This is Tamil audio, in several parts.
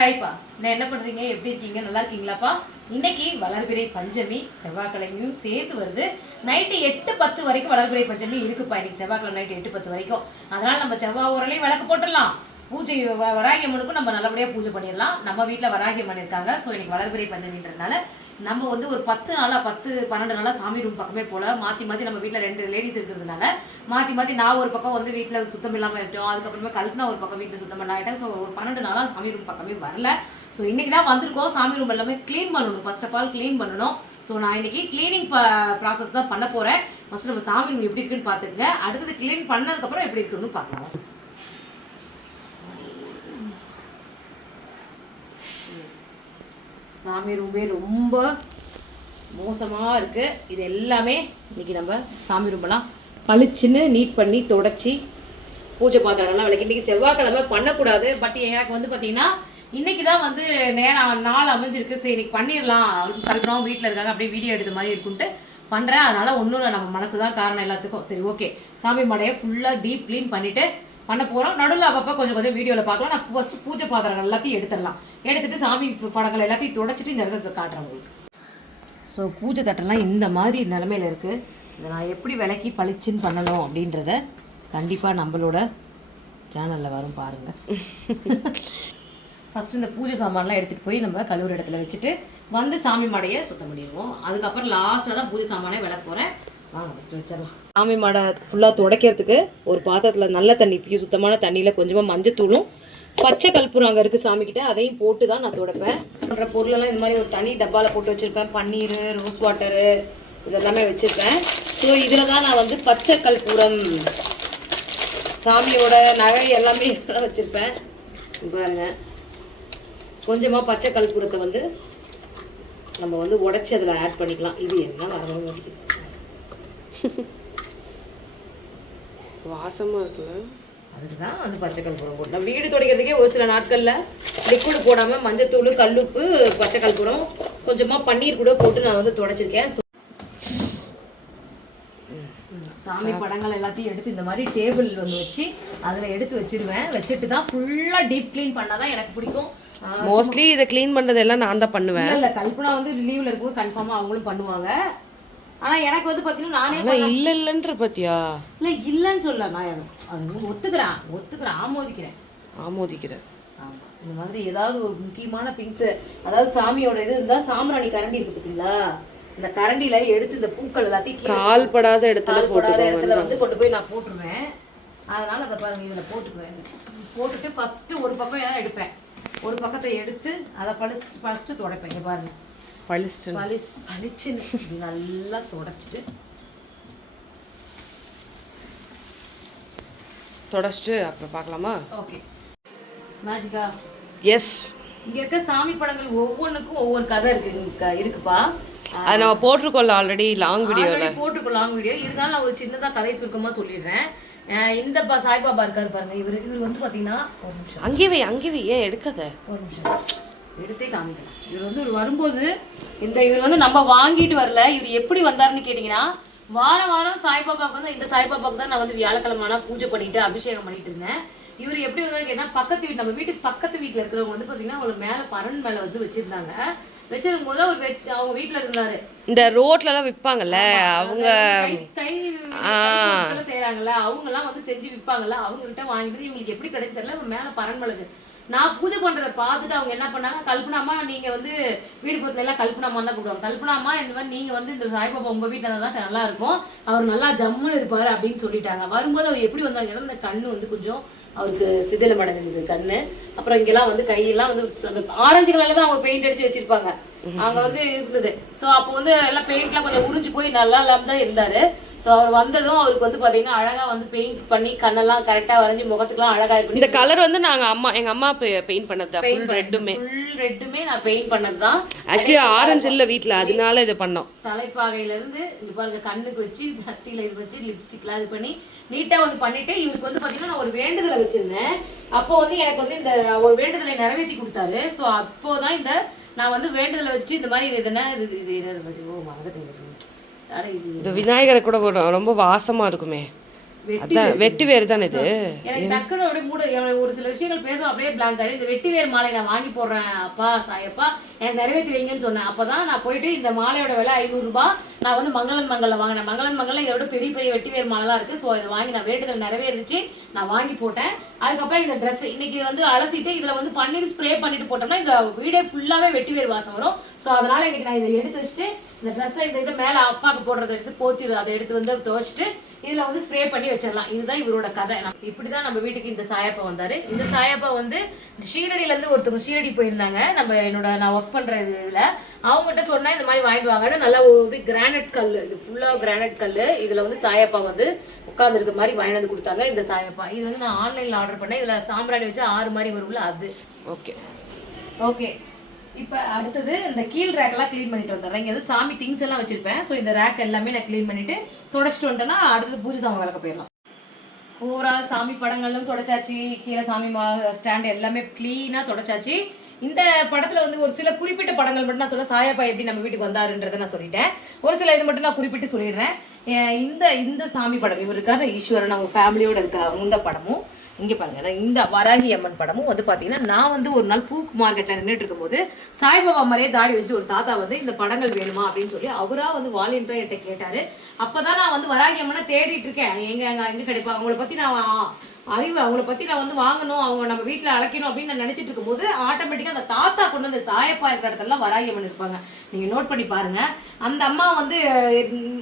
ஹாய்ப்பா, நான் என்ன பண்ணுறீங்க, எப்படி இருக்கீங்க, நல்லா இருக்கீங்களாப்பா? இன்னைக்கு வளர்பிறை பஞ்சமி செவ்வாய்க்கிழமையும் சேர்த்து வருது. நைட்டு 8-10 வரைக்கும் வளர்பிறை பஞ்சமி இருக்குப்பா. இன்னைக்கு செவ்வாய்க்கிழமை நைட்டு 8-10 வரைக்கும். அதனால் நம்ம செவ்வாய் ஊரலையும் விளக்கு போட்டுடலாம். பூஜை வராகி அம்மனுக்கும் நம்ம நல்லபடியாக பூஜை பண்ணிடலாம். நம்ம வீட்டில் வராகி அம்மன் இருக்காங்க. ஸோ இன்னைக்கு வளர்பிறை பஞ்சமின்றதுனால நம்ம வந்து ஒரு 10 நாளாக 10-12 நாளாக சாமி ரூம் பக்கமே போல் மாற்றி மாற்றி நம்ம வீட்டில் 2 லேடிஸ் இருக்கிறதுனால மாற்றி மாற்றி நான் ஒரு பக்கம் வந்து வீட்டில் சுத்தம் இல்லாமல் இருக்கட்டும், அதுக்கப்புறமா கல்பனா ஒரு பக்கம் வீட்டில் சுத்தம் இல்லாமல். ஸோ ஒரு 12 நாளாக சாமி ரூம் பக்கமே வரல. ஸோ இன்றைக்கி தான் வந்திருக்கோம். சாமி ரூம் எல்லாமே க்ளீன் பண்ணணும். ஃபர்ஸ்ட் ஆஃப் ஆல் க்ளீன் பண்ணணும். ஸோ நான் இன்றைக்கி க்ளீனிங் ப்ராசஸ் தான் பண்ண போகிறேன். ஃபஸ்ட்டு நம்ம சாமி ரூம் எப்படி இருக்குன்னு பார்த்துக்குங்க. அடுத்தது க்ளீன் பண்ணதுக்கப்புறம் எப்படி இருக்குன்னு பார்க்கலாம். சாமி ரூமே ரொம்ப மோசமாக இருக்குது. இது எல்லாமே இன்றைக்கி நம்ம சாமி ரூமெல்லாம் பளிச்சுன்னு நீட் பண்ணி தொடச்சி பூஜை பாத்திரங்கள்லாம் விளக்கி. இன்றைக்கி செவ்வாய்க்கிழமை பண்ணக்கூடாது. பட் எனக்கு வந்து பார்த்திங்கன்னா இன்றைக்கி தான் வந்து நேரம் நாள் அமைஞ்சிருக்கு. சரி இன்றைக்கி பண்ணிடலாம், கல்பனாவும் வீட்டில் இருக்காங்க, அப்படியே வீடியோ எடுத்த மாதிரி இருக்குன்ட்டு பண்ணுறேன். அதனால் ஒன்றும் இல்லை, நம்ம மனசு தான் காரணம் எல்லாத்துக்கும். சரி ஓகே, சாமி மடையை ஃபுல்லாக டீப் க்ளீன் பண்ணிவிட்டு பண்ண போகிறோம். நடுவில் அப்பப்போ கொஞ்சம் கொஞ்சம் வீடியோவில் பார்க்கலாம். நான் ஃபஸ்ட்டு பூஜை பாத்திரங்கள் எல்லாத்தையும் எடுத்துடலாம். எடுத்துகிட்டு சாமி படங்கள் எல்லாத்தையும் துடைச்சிட்டு இந்த இடத்த காட்டுறேன் உங்களுக்கு. ஸோ பூஜை தட்டெல்லாம் இந்த மாதிரி நிலமையில் இருக்குது. இதை நான் எப்படி விளக்கி பளிச்சுன்னு பண்ணணும் அப்படின்றத கண்டிப்பாக நம்மளோட சேனலில் வரும் பாருங்கள். ஃபஸ்ட்டு இந்த பூஜை சாமான்லாம் எடுத்துகிட்டு போய் நம்ம கழுவுற இடத்துல வச்சுட்டு வந்து சாமி மாடையை சுத்தம் பண்ணிடுவோம். அதுக்கப்புறம் லாஸ்ட்டில் தான் பூஜை சாமானே விளக்க போகிறேன். வாங்க ஃபஸ்ட்டு வச்சிடலாம். சாமி மாடை ஃபுல்லாக துடைக்கிறதுக்கு ஒரு பாத்திரத்தில் நல்ல தண்ணி, சுத்தமான தண்ணியில் கொஞ்சமாக மஞ்சத்தூளும் பச்சை கற்பூரம் அங்கே இருக்குது சாமிக்கிட்ட, அதையும் போட்டு தான் நான் துடைப்பேன். பண்ணுற பொருளெல்லாம் இந்த மாதிரி ஒரு தனி டப்பாவில் போட்டு வச்சுருப்பேன். பன்னீர், ரோஸ் வாட்டரு இதெல்லாமே வச்சுருப்பேன். ஸோ இதில் தான் நான் வந்து பச்சை கற்பூரம், சாமியோட நகை எல்லாமே இதெல்லாம் வச்சுருப்பேன். பாருங்க, கொஞ்சமாக பச்சை கற்பூரத்தை வந்து நம்ம வந்து உடச்சி அதில் ஆட் பண்ணிக்கலாம். இது என்ன வரணும் மாட்டேங்குது, வாசமாக இருக்குல்ல. அதுக்கு தான் வந்து பச்சை கற்பூரம் போடலாம். வீடு துடைக்கிறதுக்கே ஒரு சில நாட்களில் லிக்விட் போடாமல் மஞ்சத்தூள், கல்லுப்பு, பச்சை கற்பூரம், கொஞ்சமாக பன்னீர் கூட போட்டு நான் வந்து துடைச்சிருக்கேன். சாமி படங்கள் எல்லாத்தையும் எடுத்து இந்த மாதிரி டேபிள் வந்து வச்சு அதில் எடுத்து வச்சிருவேன். வச்சுட்டு தான் ஃபுல்லாக டீப் க்ளீன் பண்ணால் தான் எனக்கு பிடிக்கும். மோஸ்ட்லி இதை க்ளீன் பண்ணுறதெல்லாம் நான் தான் பண்ணுவேன். இல்லை, கல்பனா வந்து லீவில் இருக்கும்போது கன்ஃபார்மாக அவங்களும் பண்ணுவாங்க. ஆனால் எனக்கு வந்து பார்த்தீங்கன்னா நானே இல்லைன்ற பற்றியா? இல்லை இல்லைன்னு சொல்ல, நான் அது ஒத்துக்கிறேன் ஆமோதிக்கிறேன். ஆமாம், இந்த மாதிரி ஏதாவது ஒரு முக்கியமான திங்ஸு, அதாவது சாமியோட இது இருந்தால் சாம்பிராணி கரண்டி இருக்குது பார்த்தீங்களா, இந்த கரண்டியில் எடுத்து இந்த பூக்கள் எல்லாத்தையும் கால்படாத இடத்துல வந்து கொண்டு போய் நான் போட்டுருவேன். அதனால் அதை பாருங்கள், இதில் போட்டுக்குவேன். போட்டுட்டு ஃபஸ்ட்டு ஒரு பக்கம் ஏதாவது எடுப்பேன், ஒரு பக்கத்தை எடுத்து அதை ஃபஸ்ட்டு துடைப்பேன். இங்கே பாருங்கள், பளிச்சுன்னு நல்லா தொடச்சிட்டு அப்புறம் பார்க்கலாமா? ஓகே, மேஜிக்கா. எஸ், இங்க இருக்க சாமி படங்கள் ஒவ்வொன்றுக்கும் ஒவ்வொரு கதை இருக்குப்பா. அது நம்ம போட்டிருக்கோம்ல ஆல்ரெடி லாங் வீடியோ இருந்தாலும் நான் ஒரு சின்னதாக கதை சுருக்கமாக சொல்லிடுறேன். இந்த சாய்பாபா இருக்காரு பாருங்க, இவர் வந்து பார்த்தீங்கன்னா ஒரு நிமிஷம் அங்கே ஏன் எடுக்காத, ஒரு நிமிஷம் எடுத்தே காமிக்கலாம். இவர் வந்து வரும்போது இவர் வந்து நம்ம வாங்கிட்டு வரல. இவர் எப்படி வந்தாருன்னு கேட்டிங்கன்னா, வாரம் சாய்பாபாவுக்கு வந்து இந்த சாய்பாபாவுக்கு தான் நான் வந்து வியாழக்கிழமை பூஜை பண்ணிட்டு அபிஷேகம் பண்ணிட்டு இருந்தேன். இவர் எப்படி வந்தாரு கேட்டால், பக்கத்து வீட்டு நம்ம வீட்டுக்கு பக்கத்து வீட்டில் இருக்கிறவங்க வந்து பார்த்தீங்கன்னா அவங்க மேலே பரன் மேலே வந்து வச்சிருந்தாங்க. வச்சிருக்கும் போது அவங்க வீட்டில் இருந்தாரு. இந்த ரோட்லலாம் விற்பாங்கல்ல, அவங்க கை செய்யறாங்கல்ல, அவங்கெல்லாம் வந்து செஞ்சு விற்பாங்கல்ல, அவங்க கிட்ட வாங்கிட்டு இவங்களுக்கு எப்படி கிடைச்சு தெரியல, மேலே பரன் மேலே நான் பூஜை பண்றதை பார்த்துட்டு அவங்க என்ன பண்ணாங்க, கல்பனாமா நீங்க வந்து வீடு பக்கத்துல எல்லாம் கல்பனாமா தான் கூப்பிடுவாங்க. கல்பனாமா இந்த மாதிரி நீங்க வந்து இந்த சாய்பாபா உங்க வீட்டுல தான் நல்லா இருக்கும், அவர் நல்லா ஜம்முன்னு இருப்பாரு அப்படின்னு சொல்லிட்டாங்க. வரும்போது அவர் எப்படி வந்தாங்க, இந்த கண்ணு வந்து கொஞ்சம் அவருக்கு சிதிலம் அடைஞ்சிருந்தது கண்ணு. அப்புறம் இங்கெல்லாம் வந்து கையெல்லாம் வந்து அந்த ஆரஞ்சு கலர்ல தான் அவங்க பெயிண்ட் அடிச்சு வச்சிருப்பாங்க அங்க வந்து இருந்தது. ஸோ அப்போ வந்து எல்லாம் பெயிண்ட்லாம் கொஞ்சம் உறிஞ்சு போய் நல்லா இல்லாம தான் இருந்தாரு. ஸோ அவர் வந்ததும் அவருக்கு வந்து பார்த்தீங்கன்னா அழகாக வந்து பெயிண்ட் பண்ணி கண்ணெல்லாம் கரெக்டாக வரைஞ்சி முகத்துக்குலாம் அழகாக இருக்கும். இந்த கலர் வந்து எங்கள் அம்மா பெயிண்ட் பண்ணது தான். ஃபுல் ரெட்டுமே நான் பெயிண்ட் பண்ணது தான். ஆக்சுவலி ஆரஞ்சு இல்லை வீட்டில், அதனால இதை பண்ணோம். தலைப்பாகையிலேருந்து இங்கே பாருங்க கண்ணுக்கு வச்சு கத்தியில் இது வச்சு லிப்ஸ்டிக்லாம் இது பண்ணி நீட்டாக வந்து பண்ணிட்டு இவருக்கு வந்து பார்த்தீங்கன்னா நான் ஒரு வேண்டுதலை வச்சுருந்தேன். அப்போ வந்து எனக்கு வந்து இந்த ஒரு வேண்டுதலை நிறைவேற்றி கொடுத்தாரு. ஸோ அப்போ தான் நான் வந்து வேண்டுதலை வச்சுட்டு இந்த மாதிரி இது என்ன இது மறந்துட்டேன். இந்த விநாயகரை கூட ரொம்ப வாசமாக இருக்குமே. அதான் வெட்டி வேறு தானே இது. எனக்கு டக்குன்னு அப்படியே ஒரு சில விஷயங்கள் பேசும் அப்படியே பிளாங்க் ஆகிடும். இந்த வெட்டி வேறு மாலை நான் வாங்கி போடுறேன் அப்பா சாயப்பா எனக்கு நிறைவேற்றி வைங்கன்னு சொன்னேன். அப்போ தான் நான் போயிட்டு இந்த மாலையோட விலை 500 ரூபாய். நான் வந்து மங்களன் மங்கலில் வாங்கினேன். மங்களன் மங்கலில் இதோட பெரிய பெரிய வெட்டி வேறு மாலைலாம் இருக்குது. ஸோ இதை வாங்கி நான் வேண்டுதல் நிறைவேறிச்சு, நான் வாங்கி போட்டேன். அதுக்கப்புறம் இந்த ட்ரெஸ் இன்னைக்கு வந்து அலசிட்டு இதில் வந்து பன்னீர் ஸ்ப்ரே பண்ணிட்டு போட்டோம்னா இந்த வீடே ஃபுல்லாகவே வெட்டி வேறு வாசம் வரும். ஸோ அதனால் இன்னைக்கு நான் இதை எடுத்து வச்சுட்டு இந்த ட்ரெஸ்ஸை இந்த இதை மேலே அப்பாவுக்கு போடுறதை எடுத்து போத்தி அதை எடுத்து வந்து துவைச்சிட்டு இதில் வந்து ஸ்ப்ரே பண்ணி வச்சிடலாம். இதுதான் இவரோட கதை. இப்படி தான் நம்ம வீட்டுக்கு இந்த சாயப்பா வந்தார். இந்த சாயப்பா வந்து ஷீரடியிலேருந்து ஒருத்தவங்க ஷீரடி போயிருந்தாங்க. நான் ஒர்க் பண்ணுற இதில் அவங்ககிட்ட சொன்னால் இந்த மாதிரி வாங்கிட்டு வாங்கன்னு நல்லா ஒரு கிரானைட் கல், இது ஃபுல்லாக கிரானைட் கல், இதில் வந்து சாயப்பா வந்து உட்காந்துருக்க மாதிரி வாங்கிட்டு வந்து கொடுத்தாங்க. இந்த சாயப்பா இது வந்து நான் ஆன்லைனில் ஆர்டர் பண்ணேன். இதில் சாம்பிராணி வச்சு 6 மாதிரி வரும்ல அது. ஓகே ஓகே, இப்போ அடுத்தது இந்த கீழ் ரேக்கெல்லாம் க்ளீன் பண்ணிட்டு வந்துடுறேன். இங்கே வந்து சாமி திங்ஸ் எல்லாம் வச்சுருப்பேன். ஸோ இந்த ரேக் எல்லாமே நான் க்ளீன் பண்ணிவிட்டு தொடச்சிட்டு வந்துட்டேன்னா அடுத்தது பூஜை சாமான் விளக்க போயிடலாம். ஓவரால் சாமி படங்களும் தொடச்சாச்சு, கீழே சாமி ஸ்டாண்ட் எல்லாமே க்ளீனாக தொடச்சாச்சு. இந்த படத்தில் வந்து ஒரு சில குறிப்பிட்ட படங்கள் மட்டும் நான் சொல்ல, சாயப்பா எப்படி நம்ம வீட்டுக்கு வந்தாருன்றதை நான் சொல்லிட்டேன். ஒரு சில இது மட்டும் நான் குறிப்பிட்டு சொல்லிடுறேன். இந்த சாமி படம் இவருக்காக ஈஸ்வரன் அவங்க ஃபேமிலியோட இருக்க இந்த படமும் இங்கே பாருங்க, இந்த வராகி அம்மன் படமும் வந்து பார்த்தீங்கன்னா நான் வந்து ஒரு நாள் பூக்கு மார்க்கெட்டில் நின்றுட்டு இருக்கும்போது சாய்பாபா மாதிரியே தாடி வச்சு ஒரு தாத்தா வந்து இந்த படங்கள் வேணுமா அப்படின்னு சொல்லி அவராக வந்து வாலண்டியராக என்கிட்ட கேட்டார். அப்போ தான் நான் வந்து வராகி அம்மனை தேடிட்டு இருக்கேன். எங்கே கிடைப்பா அவங்கள பற்றி நான் அவங்கள பற்றி நான் வந்து வாங்கணும், அவங்க நம்ம வீட்டில் அழைக்கணும் அப்படின்னு நான் நினச்சிட்டு இருக்கும்போது ஆட்டோமேட்டிக்காக அந்த தாத்தா கொண்டு வந்து சாயப்பா இருக்கிற இடத்துலலாம் வராகி அம்மன் இருப்பாங்க. நீங்கள் நோட் பண்ணி பாருங்கள். அந்த அம்மா வந்து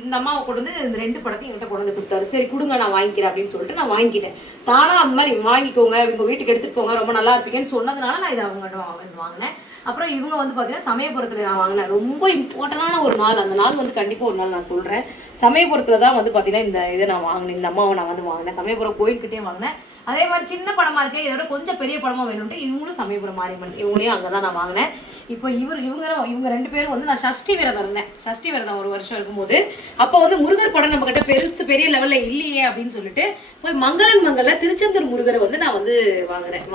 இந்த அம்மாவை கொண்டு வந்து இந்த 2 படத்தையும் என்கிட்ட கொண்டு வந்து கொடுத்தாரு. சரி கொடுங்க நான் வாங்கிக்கிறேன் அப்படின்னு சொல்லிட்டு நான் வாங்கிக்கிட்டேன். தானாக அந்த மாதிரி வாங்கிக்கோங்க, இவங்க வீட்டுக்கு எடுத்துகிட்டு போங்க, ரொம்ப நல்லா இருப்பீங்கன்னு சொன்னதுனால நான் இதை அவங்கள்ட்ட வாங்கினேன். அப்புறம் இவங்க வந்து பார்த்தீங்கன்னா சமயபுரத்தில் நான் வாங்கினேன். ரொம்ப இம்பார்ட்டண்டான ஒரு நாள், அந்த நாள் வந்து கண்டிப்பாக ஒரு நாள் நான் சொல்கிறேன். சமயபுரத்தில் தான் வந்து பார்த்தீங்கன்னா இந்த இதை நான் வாங்கினேன். இந்த அம்மாவை நான் வந்து வாங்கினேன், சமயபுரம் கோயில்கிட்டே வாங்கினேன். அதே மாதிரி சின்ன படமாக இருக்கே, இதோட கொஞ்சம் பெரிய படமாக வேணும்ட்டு இவங்களும் சமயபுரம் மாரியம்மன் இவங்களையும் அங்கே தான் நான் வாங்கினேன். இப்போ இவங்க 2 பேரும் வந்து நான் சஷ்டி விரதம் இருந்தேன். சஷ்டி விரதம் ஒரு வருஷம் இருக்கும்போது அப்போ வந்து முருகர் படம் நம்மக்கிட்ட பெரிய லெவலில் இல்லையே அப்படின்னு சொல்லிட்டு போய் மங்களன் மங்கலில் திருச்செந்தூர் முருகரை வந்து நான் வந்து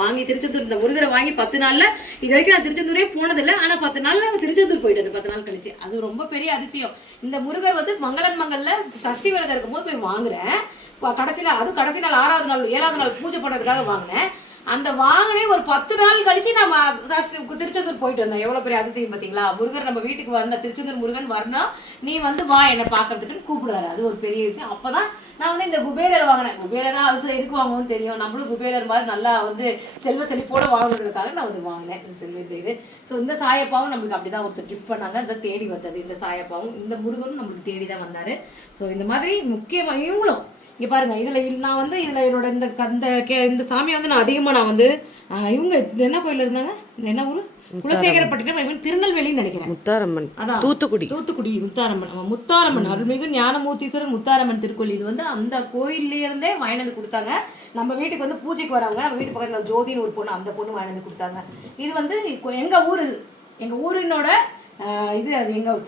வாங்கி திருச்செந்தூர் இந்த முருகரை வாங்கி 10 நாளில் இது வரைக்கும் நான் திருச்செந்தூரே போனதில்லை. ஆனால் 10 நாளில் நான் திருச்செந்தூர் போயிட்டு அந்த 10 நாள் கழிச்சு அது ரொம்ப பெரிய அதிசயம். இந்த முருகர் வந்து மங்களன் மங்கலில் சஷ்டி விரதம் இருக்கும்போது போய் வாங்குறேன். கடைசி நாள் 6வது நாள் 7வது நாள் பூஜை பண்ணுறதுக்காக வாங்கினேன். அந்த வாங்கினே ஒரு 10 நாள் கழிச்சு நம்ம திருச்செந்தூர் போயிட்டு வந்தோம். எவ்வளோ பெரிய அதிசயம் பார்த்தீங்களா? முருகர் நம்ம வீட்டுக்கு வந்த திருச்செந்தூர் முருகன் வரணும், நீ வந்து வா என்னை பார்க்கறதுக்குன்னு கூப்பிடுவாரு. அது ஒரு பெரிய விஷயம். அப்போ தான் நான் வந்து இந்த குபேரர் வாங்கினேன். குபேரராக அது எதுக்கு வாங்கணும்னு தெரியும், நம்மளும் குபேரர் மாதிரி நல்லா வந்து செல்வ செழிப்போட வாங்கணுன்றதுக்காக நான் வந்து வாங்கினேன் இது. ஸோ இந்த சாயப்பாவும் நம்மளுக்கு அப்படி தான் ஒருத்தர் கிஃப்ட் பண்ணாங்க. இந்த தேடி வந்தது இந்த சாயப்பாவும் இந்த முருகனும் நம்மளுக்கு தேடி தான் வந்தார். ஸோ இந்த மாதிரி முக்கியமாக இவங்களும் இங்கே பாருங்கள், இதில் நான் வந்து இதில் என்னோட இந்த சாமியை வந்து நான் அதிகமாக நான் வந்து இவங்க என்ன கோயில் இருந்தாங்க, என்ன ஊர், குலசேகரப்பட்டினம் திருநெல்வேலின்னு நினைக்கிறேன். முத்தாரம்மன், அதான் தூத்துக்குடி முத்தாரம்மன் அருள்மிகு ஞானமூர்த்தீஸ்வரர் முத்தாரம்மன் திருக்கோயில். இது வந்து அந்த கோயிலேருந்தே வாங்கினது கொடுத்தாங்க. நம்ம வீட்டுக்கு வந்து பூஜைக்கு வராங்க, நம்ம வீட்டு பக்கத்தில் ஜோதின்னு ஒரு பொண்ணு, அந்த பொண்ணு வாங்கினது கொடுத்தாங்க. இது வந்து எங்கள் ஊரினோட இது. அது எங்கள்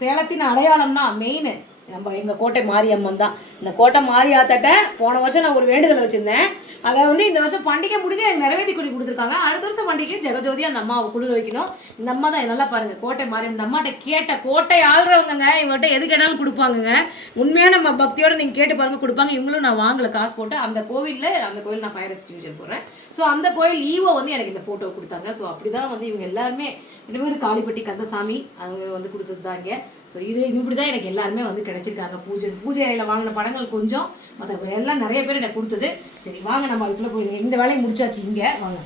சேலத்தின் அடையாளம்னா மெயின் நம்ம எங்கள் கோட்டை மாரியம்மன் தான். இந்த கோட்டை மாரியாத்தட்ட போன வருஷம் நான் ஒரு வேண்டுதலை வச்சுருந்தேன். அதை வந்து இந்த வருஷம் பண்டிகை முடிஞ்சு எனக்கு நிறைவேற்றி கொண்டு கொடுத்துருக்காங்க. அடுத்த வருஷம் பண்டிகை ஜெகஜோதியாக அந்த அம்மாவை குளிர வைக்கணும். இந்த அம்மா தான் நல்லா பாருங்கள், கோட்டை மாரியம்மன். இந்த அம்மாட்ட கோட்டை ஆள்றவங்க இவங்கள்ட்ட எது கேட்டாலும் கொடுப்பாங்க. உண்மையாக நம்ம பக்தியோடு நீங்கள் கேட்டு பாருங்கள், கொடுப்பாங்க. இவங்களும் நான் வாங்கலை, காசு போட்டு அந்த கோவில் நான் ஃபயர் எக்ஸ்டிங்ஷன் போடுறேன். ஸோ அந்த கோயில் ஈவோ வந்து எனக்கு இந்த ஃபோட்டோ கொடுத்தாங்க. ஸோ அப்படி தான் வந்து இவங்க எல்லாருமே 2 பேரும் காளிப்பட்டி கந்தசாமி அவங்க வந்து கொடுத்தது தான் இங்கே. ஸோ இப்படி தான் எனக்கு எல்லாருமே வந்து கிடைச்சிருக்காங்க. பூஜை அறையில் வாங்கின படங்கள் கொஞ்சம், மற்ற எல்லாம் நிறைய பேர் எனக்கு கொடுத்தது. சரி வாங்க நம்ம அதுக்குள்ளே போய் இந்த வேலையை முடிச்சாச்சு. இங்கே வாங்க,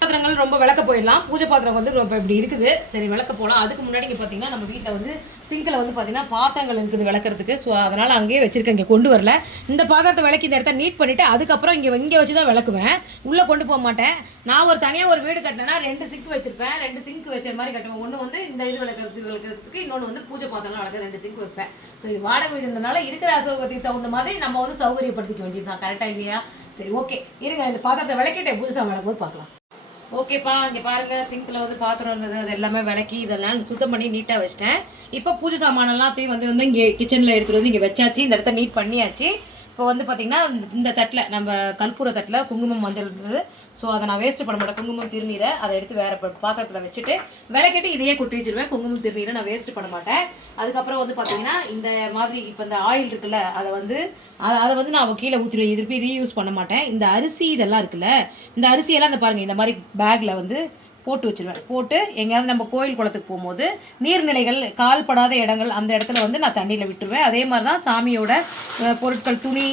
பாத்திரங்கள் ரொம்ப விளக்க போயிடலாம். பூஜை பாத்திரம் வந்து ரொம்ப இப்படி இருக்குது. சரி விளக்க போகலாம். அதுக்கு முன்னாடி இங்கே பார்த்தீங்கன்னா நம்ம வீட்டில் வந்து சிங்கில் வந்து பார்த்தீங்கன்னா பாத்திரங்கள் இருக்குது விளக்குறதுக்கு. ஸோ அதனால் அங்கேயே வச்சுருக்கேன், இங்கே கொண்டு வரல. இந்த பாத்திரத்தை விளக்கி இந்த இடத்த நீட் பண்ணிவிட்டு அதுக்கப்புறம் இங்கே வச்சு தான் விளக்குவேன், உள்ளே கொண்டு போக மாட்டேன். நான் தனியாக ஒரு வீடு கட்டினேன்னா 2 சிங்க் வச்சுருப்பேன். 2 சிங்க் வச்ச மாதிரி கட்டுவேன். ஒன்று வந்து இந்த இது விளக்குறதுக்கு, இன்னொன்று வந்து பூஜை பாத்திரம்லாம் விளக்க 2 சிங்க் வைப்பேன். ஸோ இது வாடகை வீடு இருந்தனால இருக்கிற அசௌகரியத்துக்கு தகுந்த மாதிரி நம்ம வந்து சௌகரியப்படுத்திக்க வேண்டியது தான். கரெக்டாக இல்லையா? சரி ஓகே, இருங்க இந்த பாத்திரத்தை விளக்கிட்டு புதுசாக விளக்கும்போது பார்க்கலாம். ஓகேப்பா, இங்கே பாருங்கள், சிங்கில் வந்து பாத்திரம் இருந்தது, அது எல்லாமே விளக்கி இதெல்லாம் சுத்தம் பண்ணி நீட்டாக வச்சிட்டேன். இப்போ பூஜை சாமான் எல்லாத்தையும் வந்து இங்கே கிச்சனில் எடுத்துகிட்டு வந்து இங்கே வச்சாச்சு. இந்த இடத்த நீட் பண்ணியாச்சு. இப்போ வந்து பார்த்தீங்கன்னா இந்த தட்டில் நம்ம கற்பூர தட்டில் குங்குமம் மஞ்சள் இருந்தது. ஸோ அதை நான் வேஸ்ட் பண்ண மாட்டேன். குங்குமம் திருநீரை அதை எடுத்து வேறு பாத்திரத்தில் வச்சுட்டு விளக்கிட்டு இதையே கொட்டி வச்சிருவேன். குங்குமம் திருநீரை நான் வேஸ்ட் பண்ண மாட்டேன். அதுக்கப்புறம் வந்து பார்த்தீங்கன்னா இந்த மாதிரி இப்போ இந்த ஆயில் இருக்குல்ல அதை வந்து நான் கீழே ஊற்றிடுவேன். திருப்பி ரீயூஸ் பண்ண மாட்டேன். இந்த அரிசி இதெல்லாம் இருக்குல்ல, இந்த அரிசியெல்லாம் இந்த பாருங்கள் இந்த மாதிரி பேக்கில் வந்து போட்டு வச்சுருவேன். போட்டு எங்கேயாவது நம்ம கோயில் குளத்துக்கு போகும்போது நீர்நிலைகள் கால்படாத இடங்கள் அந்த இடத்துல வந்து நான் தண்ணியில் விட்டுருவேன். அதே மாதிரி தான் சாமியோட பொருட்கள் துணி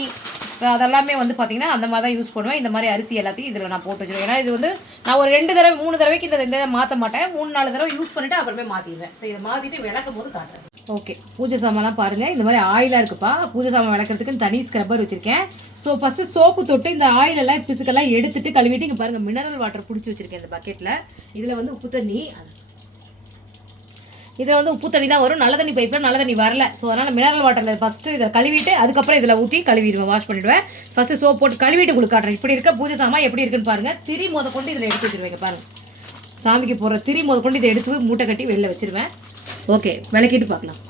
அதெல்லாமே வந்து பார்த்திங்கன்னா அந்த மாதிரி தான் யூஸ் பண்ணுவேன். இந்த மாதிரி அரிசி எல்லாத்தையும் இதில் நான் போட்டு வச்சுருவேன். ஏன்னா இது வந்து நான் ஒரு 2 தடவை 3 தடவைக்கு இந்த மாற்ற மாட்டேன். 3-4 தடவை யூஸ் பண்ணிவிட்டு அப்புறமே மாற்றிடுவேன். ஸோ இதை மாற்றிட்டு விளக்கும் போது காட்டுறேன். ஓகே, பூஜை சாமான்லாம் பாருங்கள். இந்த மாதிரி ஆயிலாக இருக்குப்பா. பூஜை சாமான் விளக்கிறதுக்கு தனி ஸ்க்ரப்பர் வச்சுருக்கேன். ஸோ ஃபஸ்ட்டு சோப்பு தொட்டு இந்த ஆயிலெல்லாம் பிசுக்கெல்லாம் எடுத்துட்டு கழுவிட்டு இங்கே பாருங்கள் மினரல் வாட்டர் பிடிச்சி வச்சுருக்கேன் இந்த பக்கெட்டில். இதில் வந்து உப்பு தண்ணி, இதில் வந்து உப்பு தண்ணி தான் வரும். நல்ல தண்ணி பைப்பில் நல்ல தண்ணி வரல. ஸோ அதனால் மினரல் வாட்டரில் ஃபஸ்ட்டு இதை கழுவிட்டு அதுக்கப்புறம் இதில் ஊற்றி கழுவிடுவேன், வாஷ் பண்ணிவிடுவேன். ஃபஸ்ட்டு சோப் போட்டு கழுவிட்டு உங்களுக்கு காட்டுறேன். இப்படி இருக்க பூஜை சாமான் எப்படி இருக்குன்னு பாருங்கள். திரி முத கொண்டு இதில் எடுத்து வச்சுருவேங்க பாருங்கள். சாமிக்கு போடுற திரி முத கொண்டு இதை எடுத்து மூட்டை கட்டி வெளில வச்சுருவேன். ஓகே, விளக்கிட்டு பார்க்கலாம்.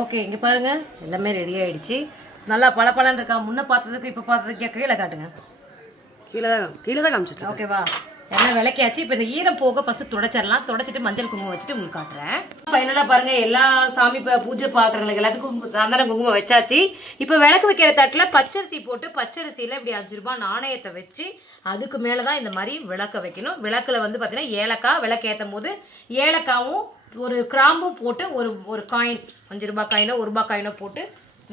ஓகே, இங்கே பாருங்கள் எல்லாமே ரெடி ஆகிடுச்சு. நல்லா பளபளன்னு இருக்கா. முன்னே பார்த்ததுக்கு இப்போ பார்த்ததுக்கு கீழே காட்டுங்க. கீழே தான் காமிச்சிட்டு. ஓகேவா, எல்லாம் விளக்கியாச்சு. இப்போ இந்த ஈரம் போக ஃபஸ்ட்டு தொடச்சிடலாம். தொடச்சிட்டு மஞ்சள் குங்குமம் வச்சுட்டு உங்களுக்கு காட்டுறேன். ஃபைனலாக பாருங்கள் எல்லா சாமி பூஜை பாத்திரங்களுக்கு எல்லாத்துக்கும் சந்தன குங்குமம் வச்சாச்சு. இப்போ விளக்கு வைக்கிற தட்டில் பச்சரிசி போட்டு பச்சரிசியில் இப்படி 5 ரூபாய் நாணயத்தை வச்சு அதுக்கு மேலே தான் இந்த மாதிரி விளக்க வைக்கணும். விளக்கில் வந்து பார்த்திங்கன்னா ஏலக்காய், விளக்கு ஏற்றும் போது ஏலக்காவும் ஒரு கிராம்பும் போட்டு ஒரு காயின் 5 ரூபாய் காயினோ 1 ரூபாய் காயினோ போட்டு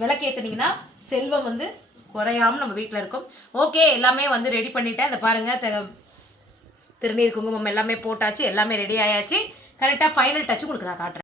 விளக்கு ஏற்றுனீங்கன்னா செல்வம் வந்து குறையாமல் நம்ம வீட்டில் இருக்கும். ஓகே, எல்லாமே வந்து ரெடி பண்ணிட்டேன். அதை பாருங்கள் திருநீர் குங்குமம் எல்லாமே போட்டாச்சு. எல்லாமே ரெடி ஆயாச்சு. கரெக்டாக ஃபைனல் டச் உங்களுக்கு நான் காட்டுறேன்.